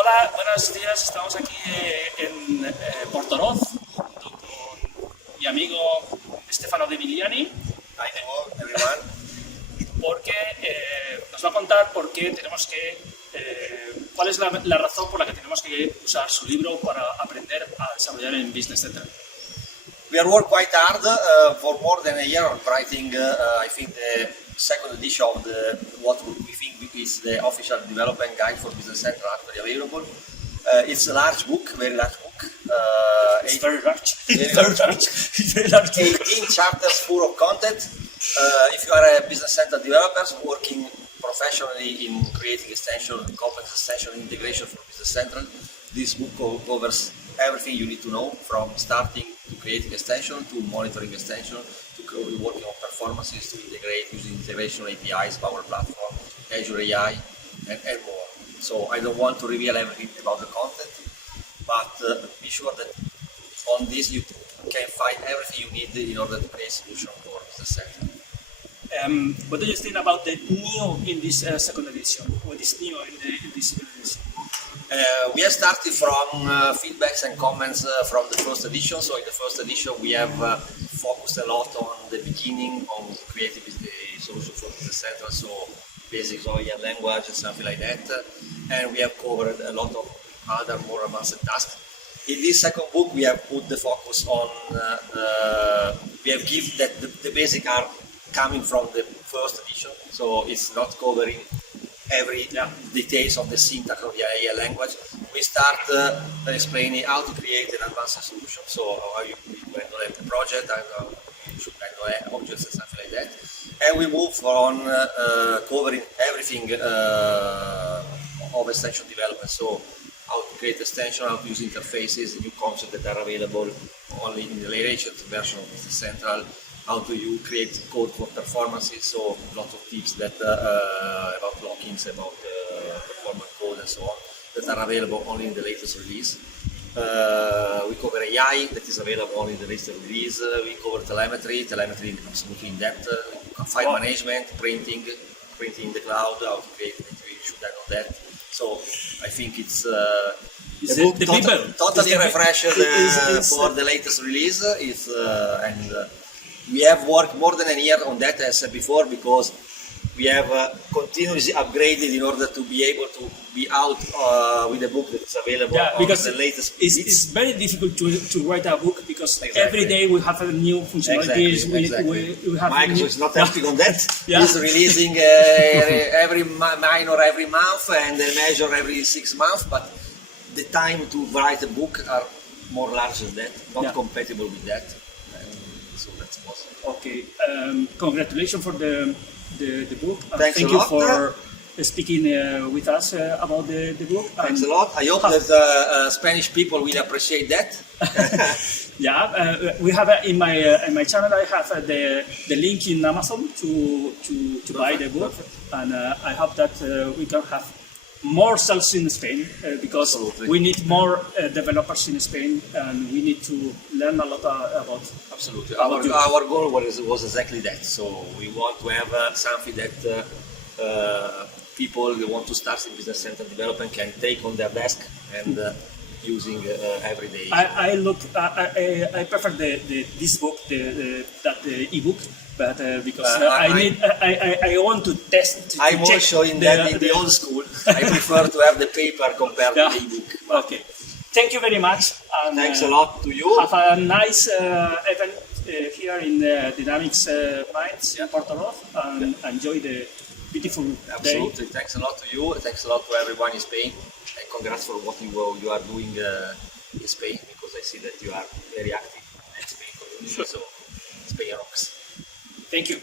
Hola, buenos días. Estamos aquí en Portoroz junto con mi amigo Stefano Demiliani. Hi, everyone. Porque nos va a contar por qué tenemos que, cuál es la razón por la que tenemos que usar su libro para aprender a desarrollar en Business Center. We have worked quite hard for more than a year on writing, I think, the second edition of what we think is the official development guide for Business Center actually available. It's a large book, very large book. It's very large. It's very large. 18 chapters full of content. If you are a Business Center developer working professionally in creating extension, complex extension integration for Business Central, this book covers everything you need to know, from starting to creating extension, to monitoring extension, to working on performances, to integrate using integration APIs, Power Platform, Azure AI, and more. So I don't want to reveal everything about the content, but be sure that on this you can find everything you need in order to create a solution for Business Center. What do you think about the new in this second edition? What is new in this second edition? We have started from feedbacks and comments from the first edition. So in the first edition we have focused a lot on the beginning, on creating a solution for Business Central, so basics of language and something like that. And we have covered a lot of other more advanced tasks. In this second book we have put the focus on, we have given that the basics are coming from the first edition, so it's not covering every details of the syntax of the AI language. We start explaining how to create an advanced solution, so how you handle a project, and you should handle objects and something like that. And we move on covering everything of extension development, so how to create extension, how to use interfaces, new concepts that are available only in the latest version of Business Central, how to create code for performances, so lots of tips that about lock-ins, about performance code and so on, that are available only in the latest release. We cover AI, that is available only in the latest release. We cover telemetry absolutely in depth, file management, printing in the cloud, how to create it, you should handle that. So I think it's the book totally refreshed for the latest release. We have worked more than a year on that, as I said before, because we have continuously upgraded in order to be able to be out with a book that is available on the latest. It's very difficult to write a book because every day we have a new functionalities. We have Microsoft is not helping on that. It's releasing every minor every month and a measure every 6 months, but the time to write a book are more large than that, not compatible with that. So that's possible. Okay, congratulations for the book. Thank you for speaking with us about the book. Thanks a lot. I hope that Spanish people will appreciate that. We have in my channel. I have the link in Amazon to buy the book, and I hope that we can have more sales in Spain because we need more developers in Spain, and we need to learn a lot about. Absolutely. Our goal was exactly that. So we want to have something that people who want to start in Business Center development can take on their desk and using every day. I prefer this book, the ebook. But because I want to test. I'm also in the old school. I prefer to have the paper compared to the ebook. Okay. Thank you very much. And, thanks a lot to you. Have a nice event here in Dynamics Mind in Portoroz, and enjoy the beautiful day. Absolutely. Thanks a lot to you. Thanks a lot to everyone in Spain. And congrats for what you are doing in Spain, because I see that you are very active in the Spain community. So Spain rocks. Thank you.